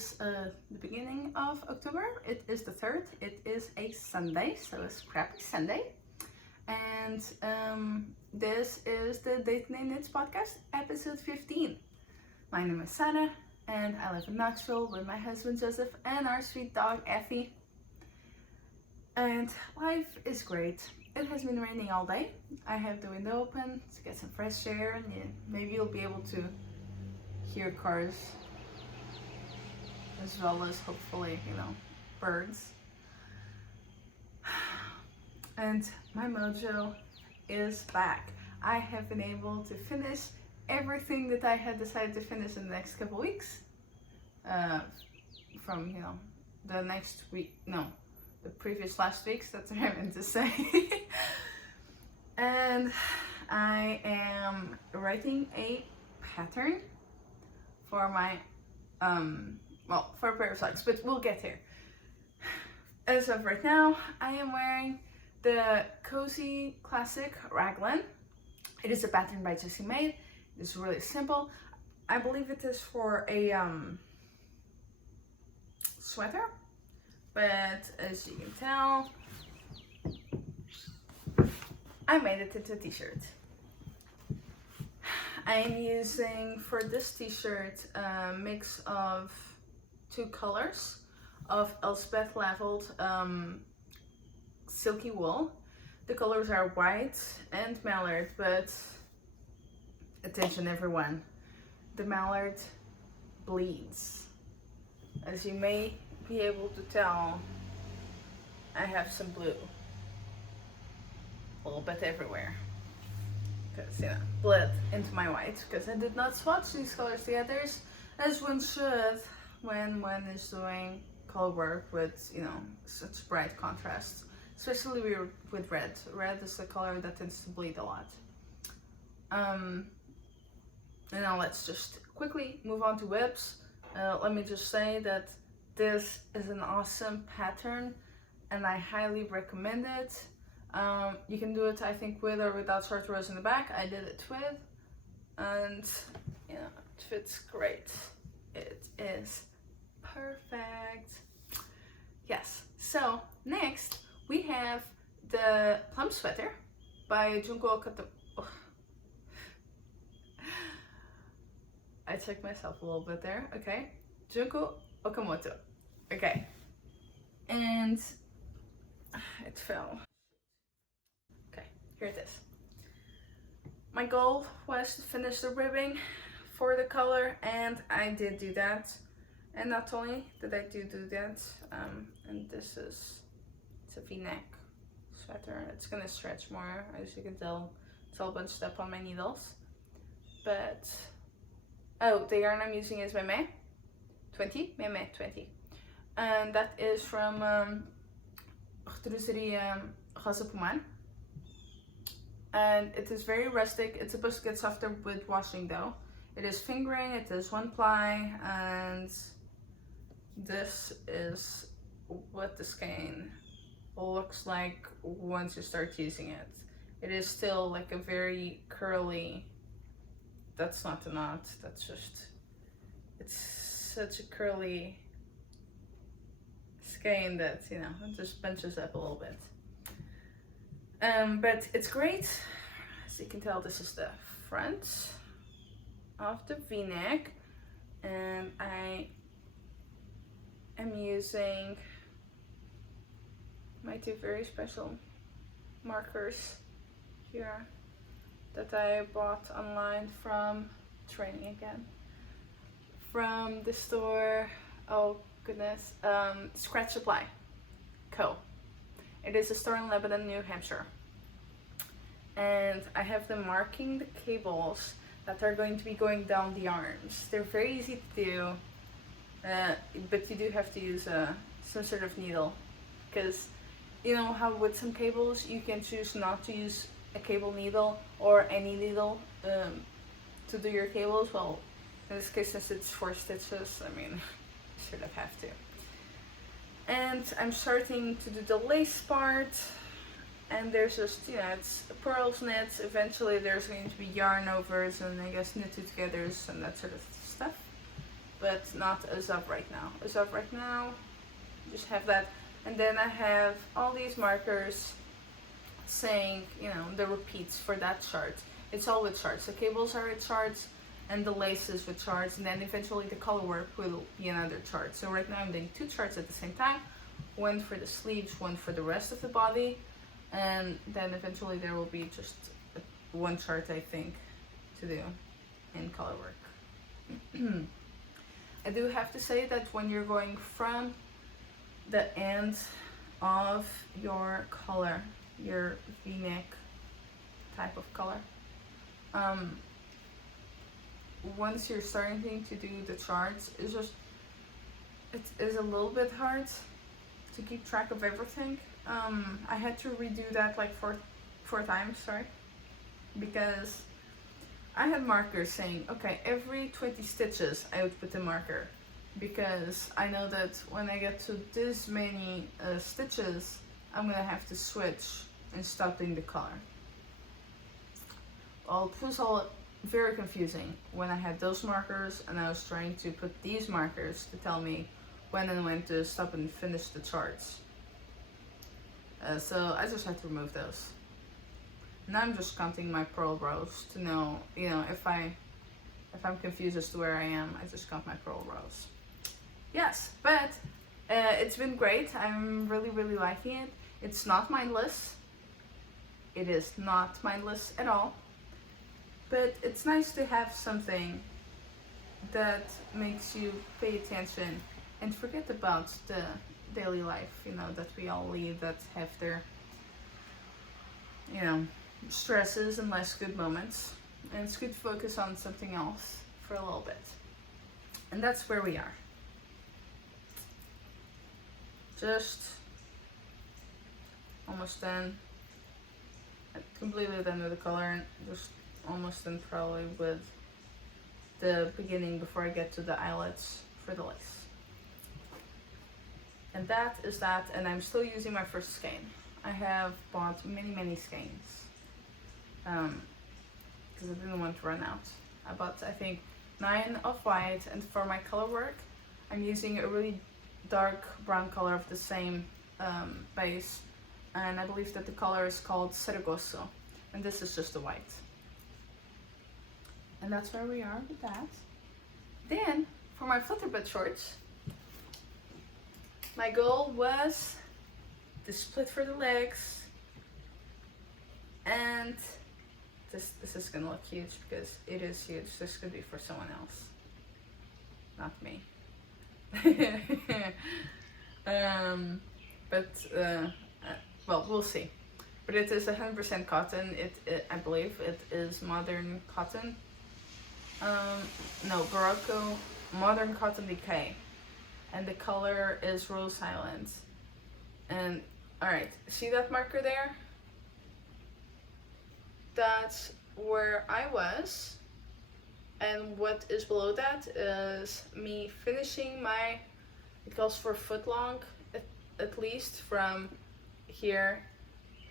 is the beginning of October. It is the 3rd. It is a Sunday, so a scrappy Sunday. And this is the Day to Day Knits podcast, episode 15. My name is Sara, and I live in Knoxville with my husband Joseph and our sweet dog Effie. And life is great. It has been raining all day. I have the window open to get some fresh air, and yeah, maybe you'll be able to hear cars as well as hopefully, birds. And my mojo is back. I have been able to finish everything that I had decided to finish in the next couple weeks. From the next week, no, the previous last weeks, that's what I meant to say. And I am writing a pattern for my for a pair of socks, but we'll get there. As of right now, I am wearing the Cozy Classic Raglan. It is a pattern by Jessie Maed. It's really simple. I believe it is for a sweater, but as you can tell, I made it into a t-shirt. I am using for this t-shirt a mix of two colors of Elsebeth Lavold Silky wool. The colors are white and Mallard, but attention everyone, the Mallard bleeds. As you may be able to tell, I have some blue a little bit everywhere. Because, bled into my white, because I did not swatch these colors together as one should when one is doing color work with, such bright contrast. Especially with red. Red is the color that tends to bleed a lot. And now let's just quickly move on to whips. Let me just say that this is an awesome pattern and I highly recommend it. You can do it, I think, with or without short rows in the back. I did it with, and it fits great. It is perfect. Yes. So next we have the Plum sweater by Junko. I checked myself a little bit there. Okay, Junko Okamoto. Okay, and it fell. Here it is. My goal was to finish the ribbing for the color, and I did do that. And not only did I do that, and this is, it's a v-neck sweater. It's gonna stretch more, as you can tell. It's all bunched up on my needles. But, oh, the yarn I'm using is Mé-Mé 20, Mé-Mé 20. And that is from Retrosaria Mé-Mé. And it is very rustic. It's supposed to get softer with washing though. It is fingering, it is one ply, and this is what the skein looks like once you start using it. It is still like a very curly, that's not a knot, that's just, it's such a curly skein that, it just bunches up a little bit. But it's great. As you can tell, this is the front of the v-neck, and I am using my two very special markers here that I bought online from from the store, oh goodness, Scratch Supply Co. It is a store in Lebanon, New Hampshire. And I have them marking the cables that are going to be going down the arms. They're very easy to do, but you do have to use some sort of needle. Because you know how with some cables you can choose not to use a cable needle or any needle to do your cables? Well, in this case, since it's 4 stitches, I mean, you sort of have to. And I'm starting to do the lace part, and there's just, it's pearls, knits. Eventually there's going to be yarn overs and I guess knitted togethers and that sort of stuff. but not as of right now. As of right now, just have that. And then I have all these markers saying, you know, the repeats for that chart. It's all with charts. The cables are with charts, and the laces with charts, and then eventually the color work will be another chart. So right now I'm doing 2 charts at the same time, one for the sleeves, one for the rest of the body, and then eventually there will be just one chart, I think, to do in color work. I do have to say that when you're going from the end of your color, your v-neck type of color, once you're starting to do the charts, it is a little bit hard to keep track of everything. I had to redo that like four times, sorry, because I had markers saying, okay, every 20 stitches I would put a marker, because I know that when I get to this many stitches, I'm gonna have to switch and stop doing the color. Well, it was all very confusing when I had those markers and I was trying to put these markers to tell me when and when to stop and finish the charts. So I just had to remove those. Now I'm just counting my purl rows to know, you know, if I'm confused as to where I am, I just count my purl rows. Yes, but it's been great. I'm really liking it. It's not mindless. It is not mindless at all. But it's nice to have something that makes you pay attention and forget about the daily life, you know, that we all lead, that have their, you know, stresses and less good moments. And it's good to focus on something else for a little bit. And that's where we are. Just almost done. Completely done with the color, and just almost done probably with the beginning before I get to the eyelets for the lace. And that is that, and I'm still using my first skein. I have bought many skeins because I didn't want to run out. I bought, I think, 9 of white, and for my color work I'm using a really dark brown color of the same base, and I believe that the color is called Saragosso, and this is just the white. And that's where we are with that. Then, for my Flutter Buttshorts, my goal was to split for the legs, and this is gonna look huge because it is huge. This could be for someone else, not me. Well, we'll see. But it is 100% cotton. I believe it is modern cotton. No, Berroco modern cotton decay, and the color is Rose Highland. And alright, see that marker there? That's where I was, and what is below that is me finishing my, it goes for a foot long at least from here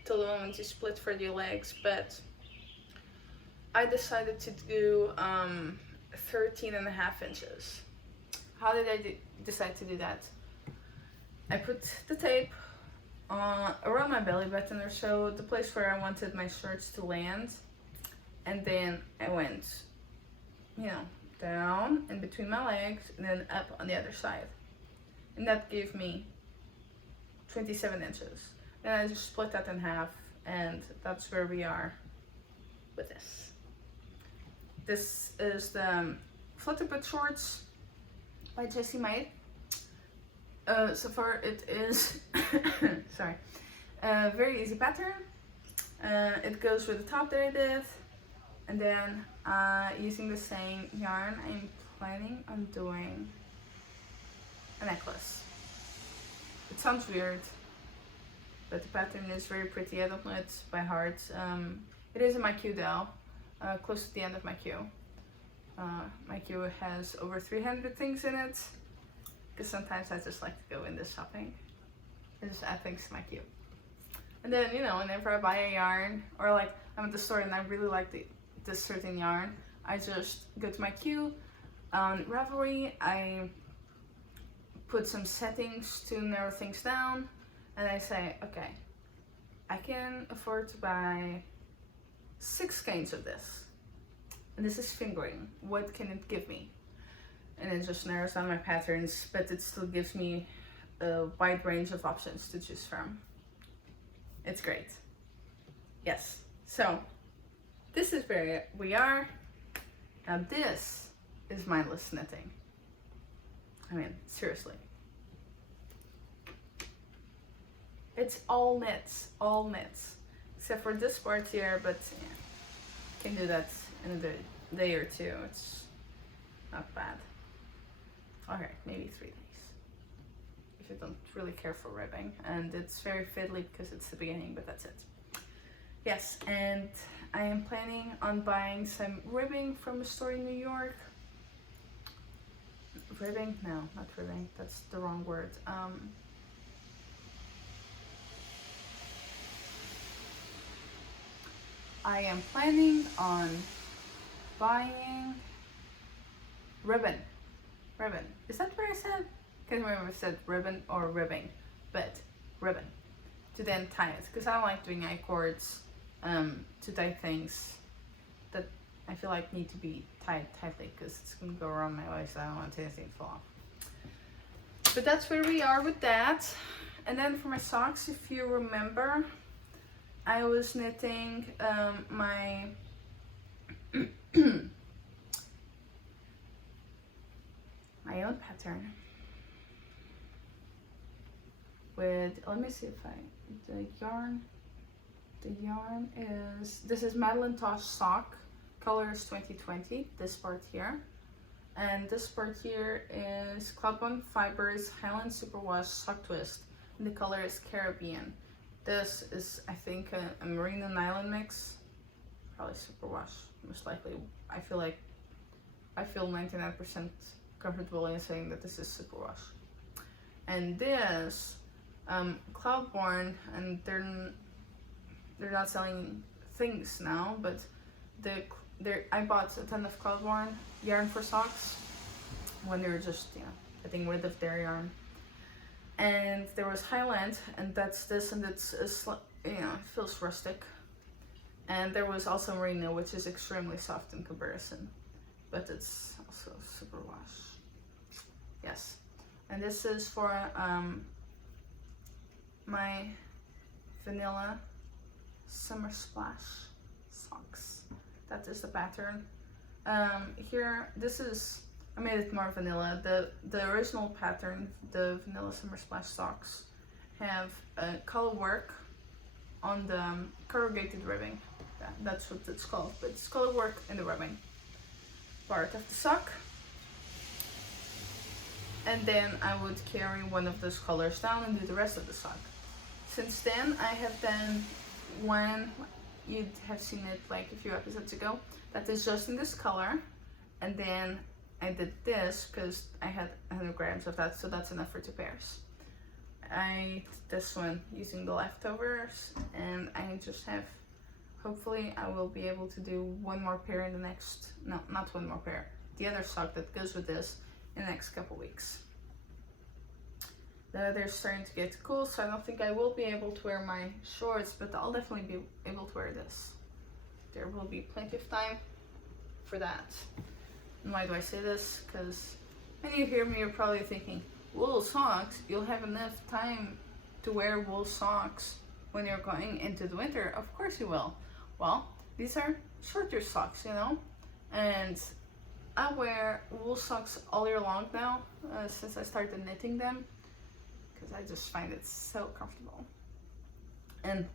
till the moment you split for the legs, but I decided to do 13.5 inches. How did I decide to do that? I put the tape around my belly button or so, the place where I wanted my shirts to land, and then I went, you know, down in between my legs and then up on the other side, and that gave me 27 inches. Then I just split that in half, and that's where we are with this. This is the Flutter Buttshorts by Jessie Maed. So far it is sorry, a very easy pattern. It goes with the top that I did, and then using the same yarn, I'm planning on doing a necklace. It sounds weird, but the pattern is very pretty. I don't know it by heart. It is in my queue though, close to the end of my queue. My queue has over 300 things in it, because sometimes I just like to go into shopping. I just add things to my queue. And then, you know, whenever I buy a yarn, or like I'm at the store and I really like this certain yarn, I just go to my queue, On Ravelry, I put some settings to narrow things down, and I say, okay, I can afford to buy 6 skeins of this, and this is fingering. What can it give me? And it just narrows down my patterns, but it still gives me a wide range of options to choose from. It's great. Yes, so this is where we are. Now this is mindless knitting. I mean, seriously. It's all knits, except for this part here, but yeah, can do that in a day or two. It's not bad. Okay, maybe 3 days. If you don't really care for ribbing, and it's very fiddly because it's the beginning, but that's it. Yes, and I am planning on buying some ribbing from a store in New York. Ribbing? No, not ribbing. That's the wrong word. I am planning on buying ribbon. Ribbon. Is that what I said? Can't remember if I said ribbon or ribbing, but ribbon. To then tie it, because I don't like doing I-cords to tie things that I feel like need to be tied tightly, because it's going to go around my waist. I don't want anything to fall off. But that's where we are with that. And then for my socks, if you remember, I was knitting my my own pattern with, let me see if the yarn is, this is Madeleine Tosh sock, color is 2020, this part here, and this part here is Clouborn Fibers Highland Superwash sock twist, and the color is Caribbean. This is, I think, a Merino nylon mix, probably Superwash, most likely. I feel 99% comfortable in saying that this is Superwash. And this Clouborn, and they're not selling things now, but I bought a ton of Clouborn yarn for socks when they were just, you know, getting rid of their yarn. And there was Highland, and that's this, and it's you know, it feels rustic. And there was also Merino, which is extremely soft in comparison, but it's also Superwash. Yes, and this is for my vanilla summer splash socks. That is the pattern. Here, this is, I made it more vanilla. The original pattern, the vanilla summer splash socks, have color work on the corrugated ribbing. That's what it's called, but it's color work in the ribbing part of the sock. And then I would carry one of those colors down and do the rest of the sock. Since then, I have done one, you'd have seen it like a few episodes ago, that is just in this color, and then I did this because I had 100 grams of that, so that's enough for 2 pairs. I did this one using the leftovers, and I just have, hopefully I will be able to do one more pair in the next, no, not one more pair, the other sock that goes with this in the next couple weeks. The weather's starting to get cool, so I don't think I will be able to wear my shorts, but I'll definitely be able to wear this. There will be plenty of time for that. And why do I say this? Because when you hear me, you're probably thinking, wool socks? You'll have enough time to wear wool socks when you're going into the winter. Of course you will. Well, these are shorter socks, you know? And I wear wool socks all year long now, since I started knitting them, because I just find it so comfortable. And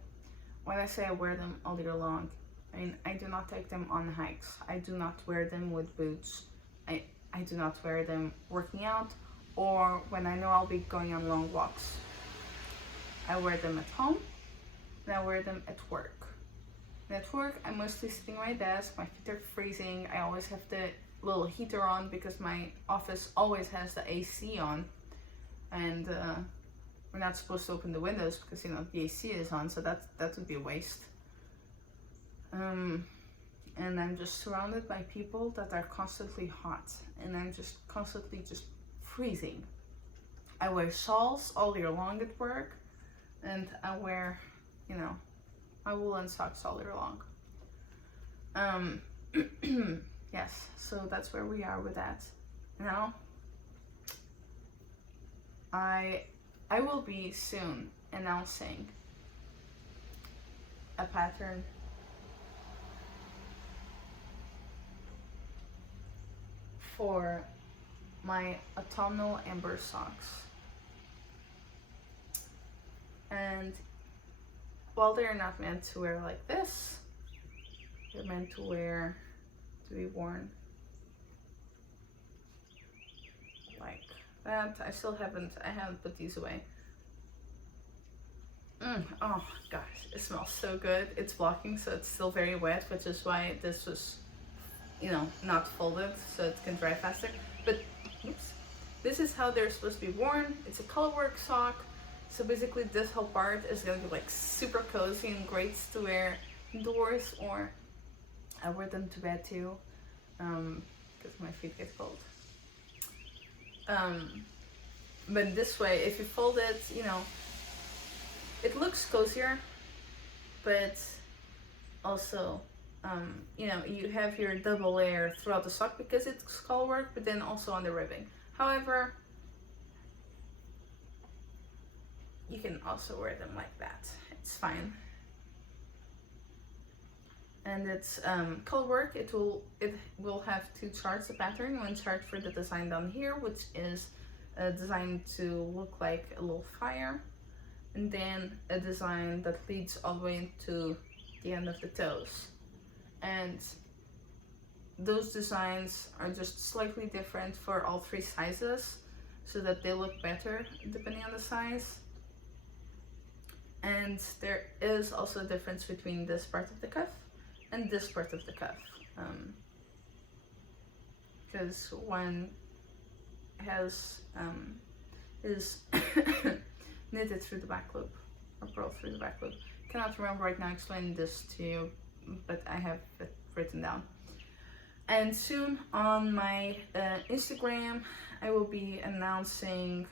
when I say I wear them all year long, I mean, I do not take them on hikes. I do not wear them with boots. I do not wear them working out or when I know I'll be going on long walks. I wear them at home and I wear them at work. And at work, I'm mostly sitting at my desk. My feet are freezing. I always have the little heater on because my office always has the AC on. And we're not supposed to open the windows because, you know, the AC is on, so that would be a waste. and I'm just surrounded by people that are constantly hot, and I'm just constantly just freezing. I wear shawls all year long at work, and I wear, you know, my woolen socks all year long. Yes, so that's where we are with that. Now, I will be soon announcing a pattern for my autumnal Ember socks. And while they're not meant to wear like this, they're meant to be worn like that. I haven't put these away. Oh gosh, it smells so good. It's blocking, so it's still very wet, which is why this was, you know, not folded so it can dry faster. But oops, this is how they're supposed to be worn. It's a colorwork sock, so basically this whole part is gonna be like super cozy and great to wear indoors, or I wear them to bed too, because my feet get cold. But this way, if you fold it, you know, it looks cozier, but also, you know, you have your double layer throughout the sock because it's colorwork, but then also on the ribbing. However, you can also wear them like that. It's fine. And it's colorwork. It will have two charts of pattern. One chart for the design down here, which is designed to look like a little fire, and then a design that leads all the way to the end of the toes. And those designs are just slightly different for all three sizes, so that they look better depending on the size. And there is also a difference between this part of the cuff and this part of the cuff, because one is knitted through the back loop, or purled through the back loop. Cannot remember right now explaining this to you, but I have it written down. And soon on my Instagram, I will be announcing,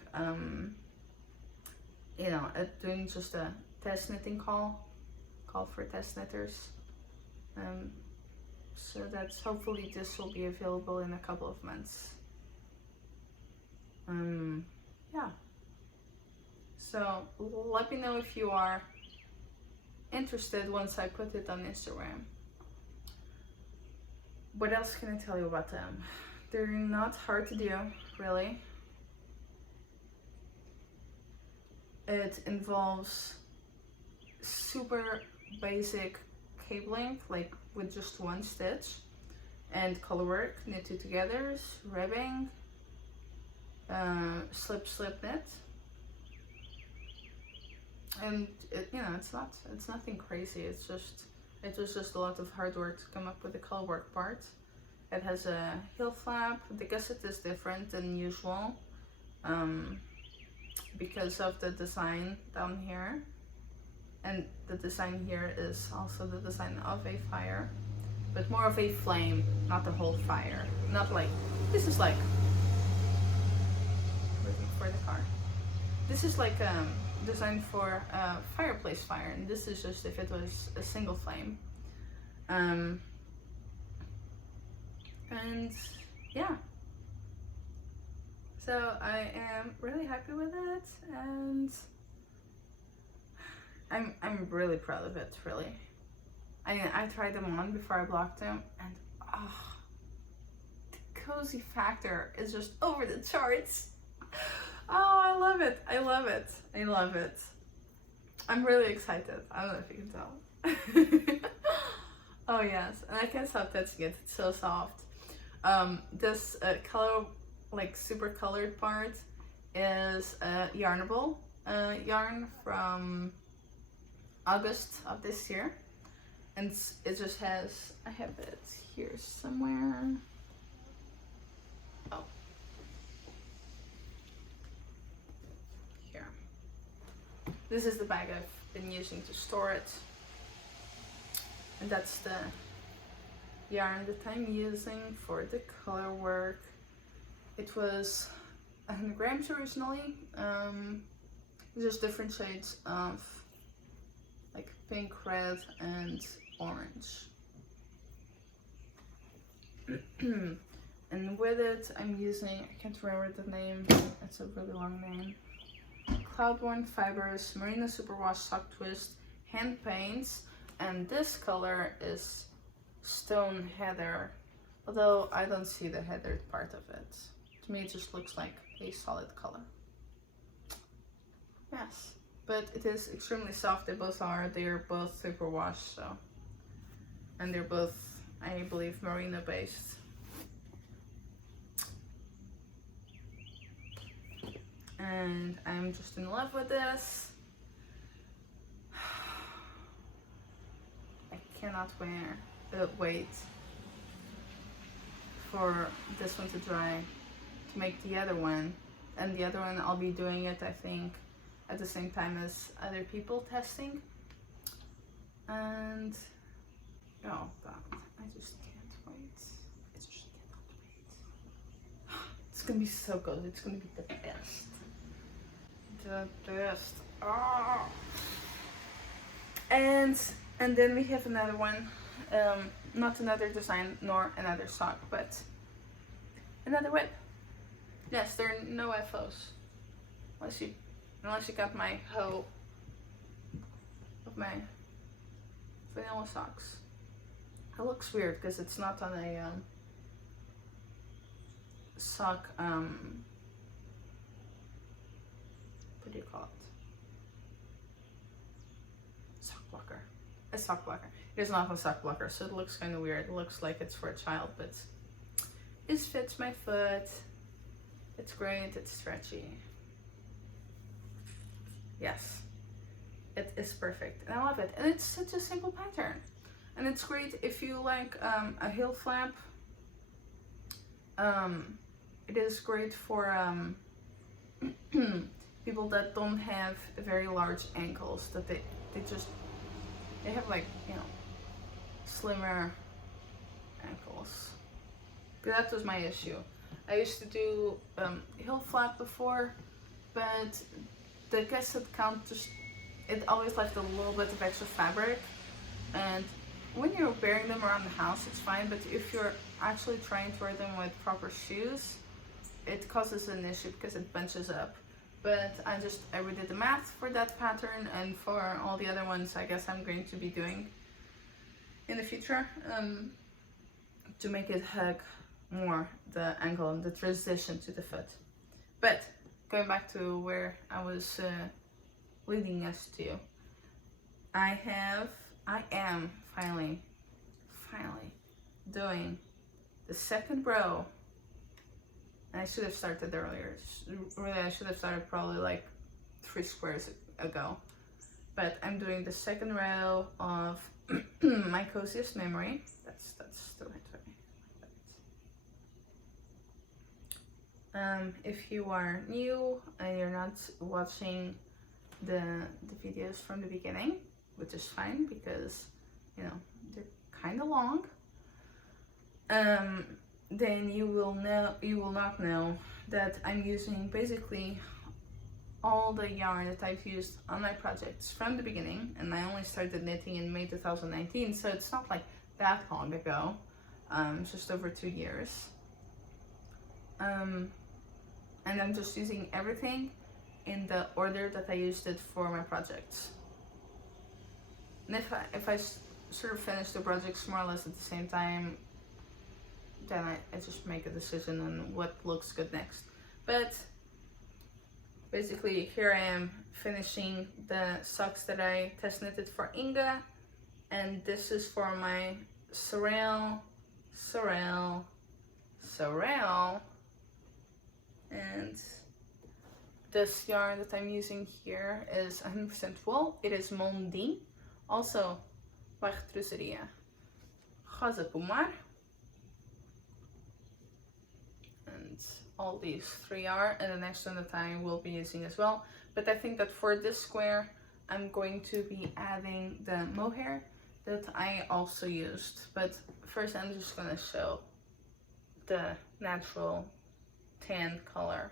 you know, doing just a test knitting call for test knitters. So that's hopefully this will be available in a couple of months. Yeah. So let me know if you are interested once I put it on Instagram. What else can I tell you about them? They're not hard to do, really. It involves super basic cabling, like with just one stitch, and colorwork, knitted together, ribbing, slip knit, and you know, it's nothing crazy. It was just a lot of hard work to come up with the colorwork part. It has a heel flap. The gusset is different than usual, because of the design down here, and the design here is also the design of a fire, but more of a flame, not the whole fire. Not like this is like waiting for the car. This is like designed for a fireplace fire, and this is just if it was a single flame. And yeah, so I am really happy with it, and I'm really proud of it, really. I mean, I tried them on before I blocked them, and the cozy factor is just over the charts. Oh, I love it. I love it. I love it. I'm really excited. I don't know if you can tell. Oh yes, and I can't stop touching it. It's so soft. This color, like super colored part, is Yarnable yarn from August of this year, and it just has, I have it here somewhere. Oh, here. This is the bag I've been using to store it, and that's the yarn that I'm using for the color work. It was 100 grams originally, just different shades of like pink, red, and orange. And with it, I'm using, I can't remember the name, it's a really long name. Clouborn fibers, Merino Superwash sock twist, Handpaints, and this color is Stone Heather, although I don't see the heather part of it. To me, it just looks like a solid color. Yes, but it is extremely soft. They both are. They are both Superwash, so, and they're both, I believe, Merino based. And I'm just in love with this. I cannot wait for this one to dry to make the other one. And the other one, I'll be doing it, I think, at the same time as other people testing. And oh god, I just can't wait. I just cannot wait. It's gonna be so good. It's gonna be the best. The best. Oh. And then we have another one. Not another design nor another sock, but another whip. Yes, there are no FOs. Unless you got my hoe of my vanilla socks. It looks weird because it's not on a sock, what do you call it? Sock blocker. A sock blocker. It is not a sock blocker, so it looks kind of weird. It looks like it's for a child, but it fits my foot. It's great, it's stretchy. Yes, it is perfect, and I love it. And it's such a simple pattern. And it's great if you like a heel flap. It is great for people that don't have very large ankles, that they have like, you know, slimmer ankles. But that was my issue. I used to do heel flap before, but the cassette count just, it always left a little bit of extra fabric. And when you're wearing them around the house, it's fine, but if you're actually trying to wear them with proper shoes, it causes an issue because it bunches up. But I redid the math for that pattern, and for all the other ones I guess I'm going to be doing in the future, to make it hug more the ankle and the transition to the foot. But going back to where I was leading us to, I am finally doing the second row. And I should have started earlier. Really, I should have started probably like 3 squares ago. But I'm doing the second row of my Coziest memory. That's the right way. If you are new and you're not watching the videos from the beginning, which is fine because, you know, they're kind of long, then you will not know that I'm using basically all the yarn that I've used on my projects from the beginning, and I only started knitting in May 2019, so it's not like that long ago, just over 2 years. And I'm just using everything in the order that I used it for my projects. And if I sort of finish the projects more or less at the same time, then I just make a decision on what looks good next. But basically here I am finishing the socks that I test knitted for Inga, and this is for my Sorrel, and this yarn that I'm using here is 100% wool. It is Mondi, also by Retrosaria Mé-Mé. And all these 3 are, and the next one that I will be using as well. But I think that for this square I'm going to be adding the mohair, that I also used, but first I'm just gonna show the natural tan color.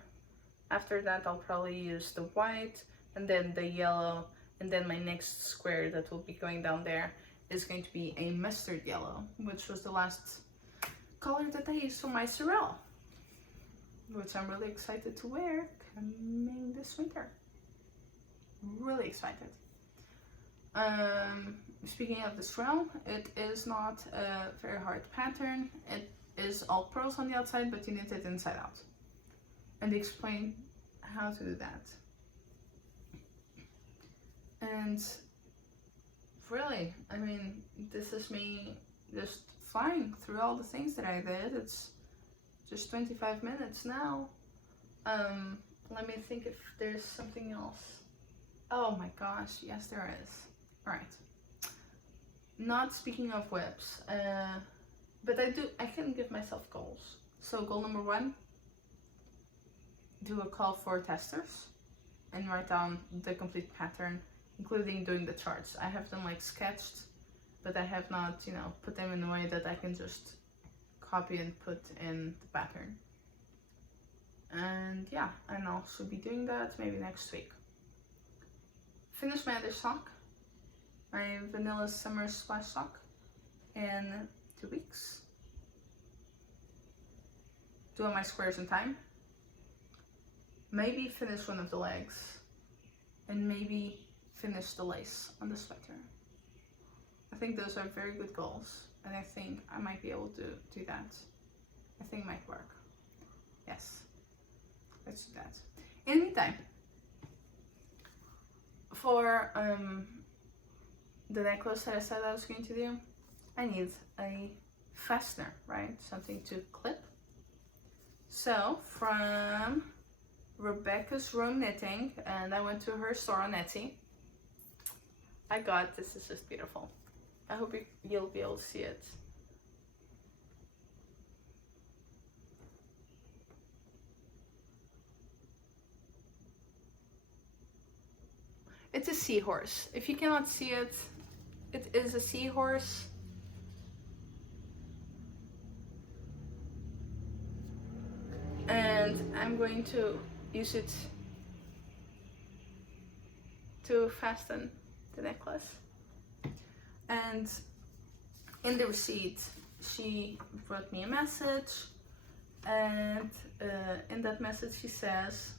After that I'll probably use the white and then the yellow, and then my next square that will be going down there is going to be a mustard yellow, which was the last color that I used for my Sorel, which I'm really excited to wear coming this winter. Really excited. Speaking of the Sorel, it is not a very hard pattern. It is all pearls on the outside, but you knit it inside out. And explain how to do that. And really, I mean, this is me just flying through all the things that I did. It's just 25 minutes now. Let me think if there's something else. Oh my gosh, yes there is. Alright. Not speaking of whips, but I can give myself goals. So goal number 1, do a call for testers and write down the complete pattern, including doing the charts. I have them like sketched, but I have not, you know, put them in a way that I can just copy and put in the pattern. And yeah, and I'll should be doing that maybe next week. Finish my other sock, my vanilla summer splash sock, in 2 weeks. Do all my squares in time. Maybe finish one of the legs, and maybe finish the lace on the sweater. I think those are very good goals, and I think I might be able to do that. I think it might work. Yes, let's do that. In the meantime, for the necklace that I said I was going to do, I need a fastener, right? Something to clip. So from Rebecca's Room Knitting, and I went to her store on Etsy, I got, this is just beautiful. I hope you'll be able to see it. It's a seahorse. If you cannot see it, it is a seahorse. And I'm going to use it to fasten the necklace. And in the receipt, she wrote me a message, and in that message she says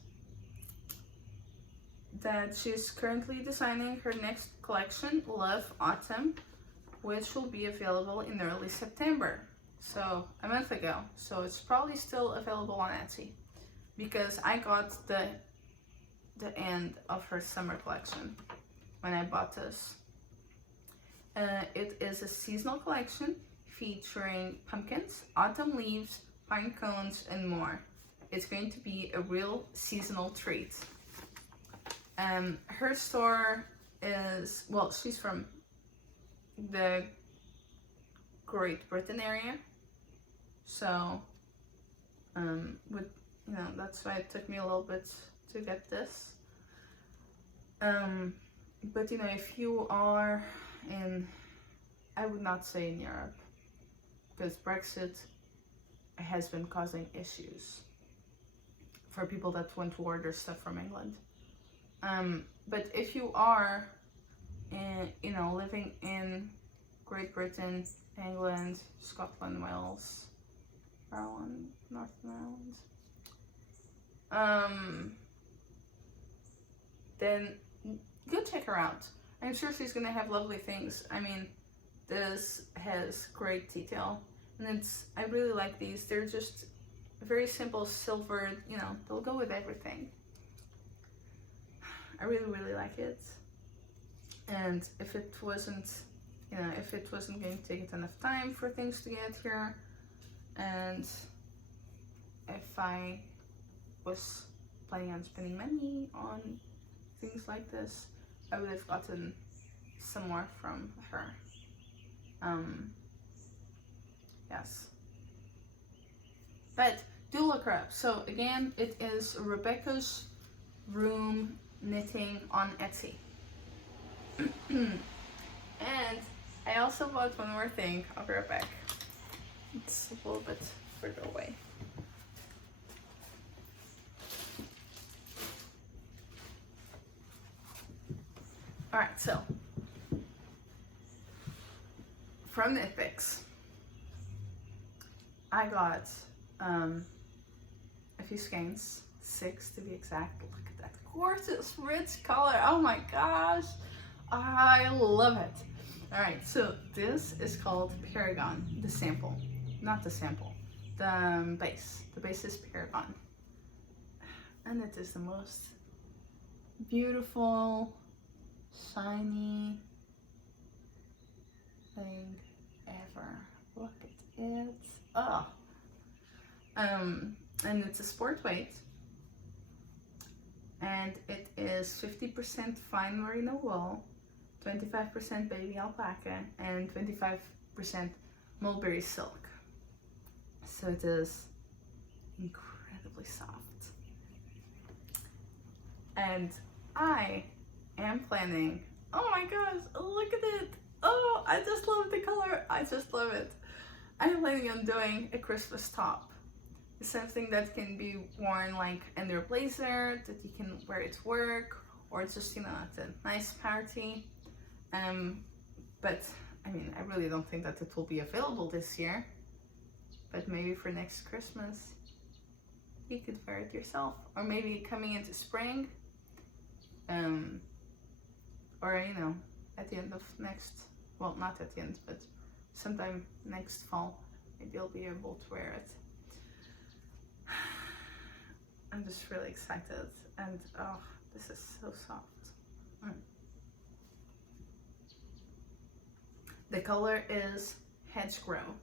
that she's currently designing her next collection, Love Autumn, which will be available in early September. So a month ago. So it's probably still available on Etsy, because I got the end of her summer collection when I bought this. It is a seasonal collection featuring pumpkins, autumn leaves, pine cones, and more. It's going to be a real seasonal treat. Her store is, well, she's from the Great Britain area, so that's why it took me a little bit to get this. But you know, if you are in, I would not say in Europe, because Brexit has been causing issues for people that want to order stuff from England. But if you are living in Great Britain, England, Scotland, Wales, Ireland, Northern Ireland, then go check her out. I'm sure she's gonna have lovely things. I mean, this has great detail, and I really like these. They're just very simple silvered, they'll go with everything. I really, really like it. And if it wasn't going to take a ton of time for things to get here, and if I was planning on spending money on things like this, I would have gotten some more from her. Yes. But do look her up. So again, it is Rebecca's Room Knitting on Etsy. And I I also bought one more thing. I'll be right back. It's a little bit further away. Alright, so from Nitpicks, I got a few skeins, 6 to be exact. Look at that gorgeous rich color. Oh my gosh, I love it. Alright, so this is called Paragon, the sample. Not the sample, the base. The base is Paragon. And it is the most beautiful, shiny thing ever. Look at it. Oh. And it's a sport weight. And it is 50% fine merino wool, 25% baby alpaca, and 25% mulberry silk. So it is incredibly soft. And I am planning, oh my gosh, look at it. Oh, I just love the color. I just love it. I'm planning on doing a Christmas top. Something that can be worn like under a blazer, that you can wear it to work, or just, you know, at a nice party. But I mean, I really don't think that it will be available this year. But maybe for next Christmas, you could wear it yourself. Or maybe coming into spring, or, you know, at the end of next, well, not at the end, but sometime next fall, maybe I'll be able to wear it. I'm just really excited, and oh, this is so soft. The color is Hedgerow.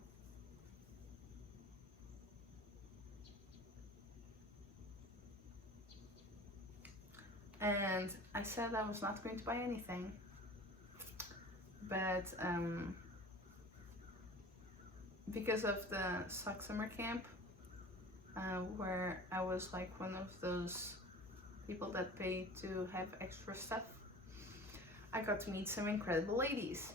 And I said I was not going to buy anything, but because of the Sock Summer Camp, where I was like one of those people that pay to have extra stuff, I got to meet some incredible ladies.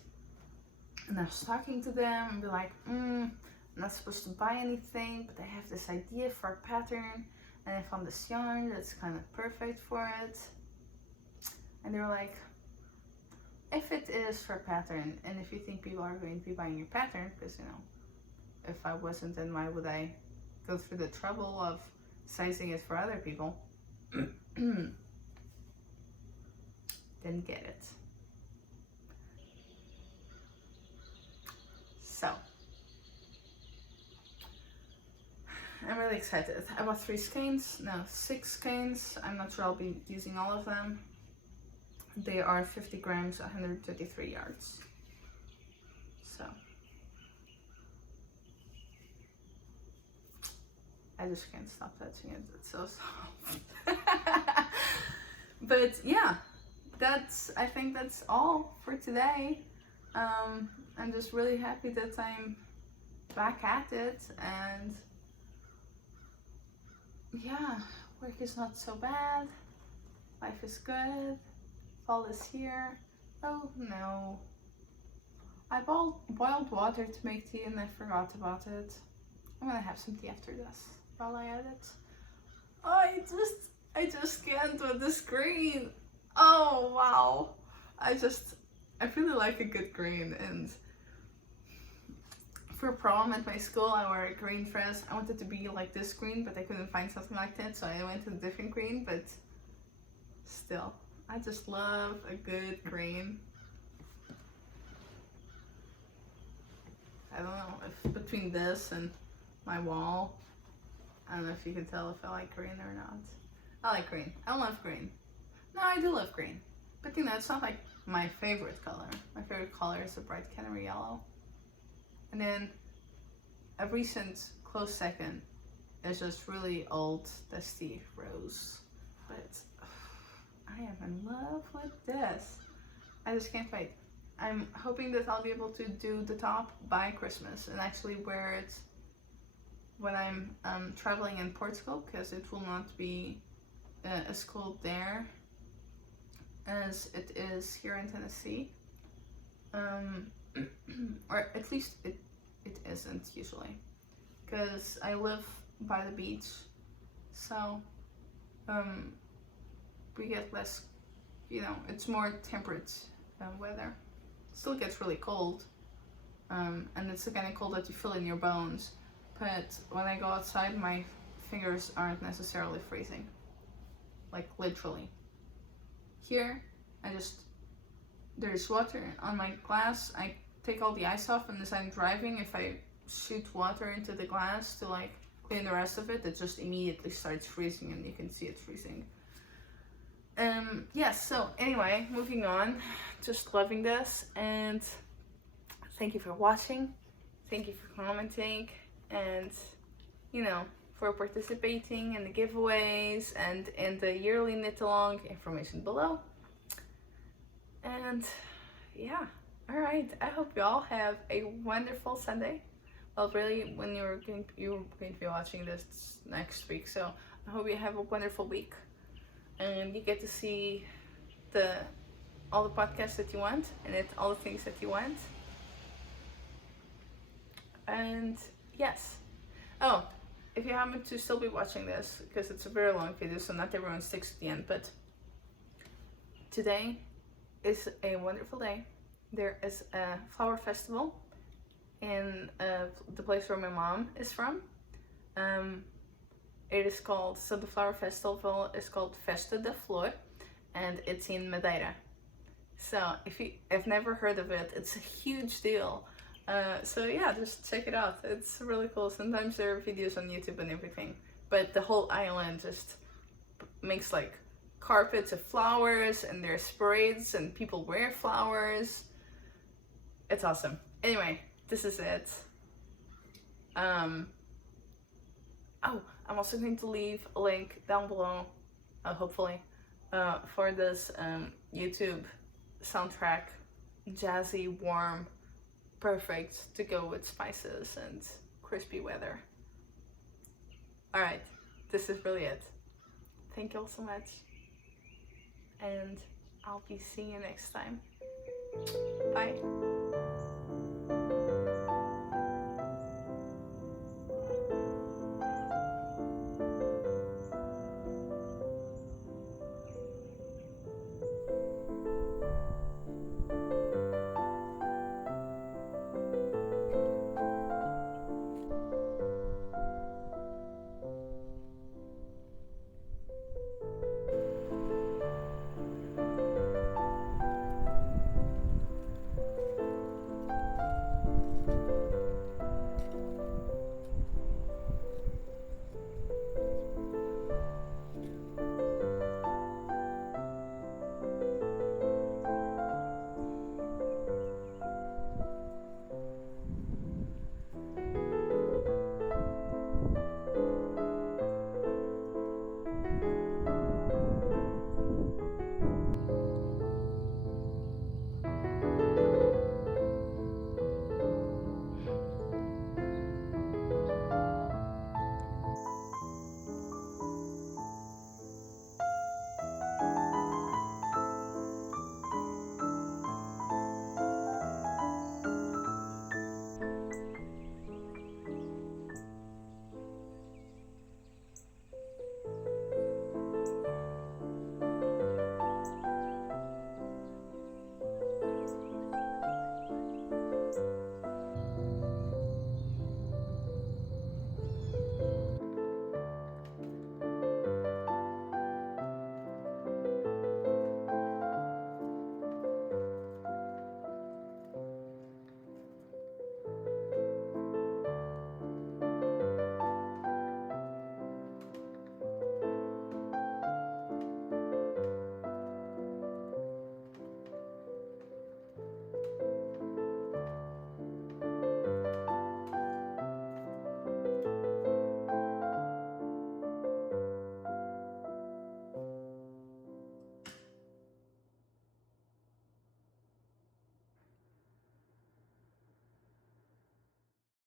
And I was talking to them and be like, I'm not supposed to buy anything, but I have this idea for a pattern, and I found this yarn that's kind of perfect for it. And they were like, if it is for a pattern, and if you think people are going to be buying your pattern, because, you know, if I wasn't, then why would I go through the trouble of sizing it for other people? Then get it. So, I'm really excited. I bought 3 skeins, no, 6 skeins. I'm not sure I'll be using all of them. They are 50 grams, 123 yards. So, I just can't stop touching it. It's so soft. But yeah, I think that's all for today. I'm just really happy that I'm back at it, and yeah, work is not so bad. Life is good. Fall is here. Oh no. I boiled water to make tea and I forgot about it. I'm gonna have some tea after this while I edit. I just can't with this green. Oh wow. I really like a good green, and for prom at my school I wore a green dress. I wanted to be like this green, but I couldn't find something like that, so I went to a different green, but still, I just love a good green. I don't know if between this and my wall, I don't know if you can tell if I like green or not. I like green. I love green. No, I do love green. But you know, it's not like my favorite color. My favorite color is a bright canary yellow. And then a recent close second is just really old, dusty rose. But I am in love with this. I just can't wait. I'm hoping that I'll be able to do the top by Christmas and actually wear it when I'm traveling in Portugal, because it will not be as cold there as it is here in Tennessee. or at least it isn't usually, because I live by the beach, so we get less, you know, it's more temperate weather. Still gets really cold, and it's the kind of cold that you feel in your bones, but when I go outside my fingers aren't necessarily freezing, like literally. Here there's water on my glass. I take all the ice off, and as I'm driving, if I shoot water into the glass to like clean the rest of it, it just immediately starts freezing and you can see it freezing. Yes, so anyway, moving on. Just loving this, and thank you for watching, thank you for commenting, and you know, for participating in the giveaways and in the yearly knit along, information below. And yeah, all right, I hope you all have a wonderful Sunday. Well, really, when you're going to be watching this next week, so I hope you have a wonderful week, and you get to see all the podcasts that you want, and all the things that you want. And yes, oh, if you happen to still be watching this, because it's a very long video, so not everyone sticks to the end, but today is a wonderful day. There is a flower festival in the place where my mom is from. It is called, so the flower festival is called Festa da Flor, and it's in Madeira. So if I've never heard of it, it's a huge deal. So yeah, just check it out. It's really cool. Sometimes there are videos on YouTube and everything, but the whole island just makes like carpets of flowers, and there's parades and people wear flowers. It's awesome. Anyway, this is it. Oh, I'm also going to leave a link down below, hopefully, for this YouTube soundtrack. Jazzy, warm, perfect to go with spices and crispy weather. Alright, this is really it. Thank you all so much, and I'll be seeing you next time. Bye.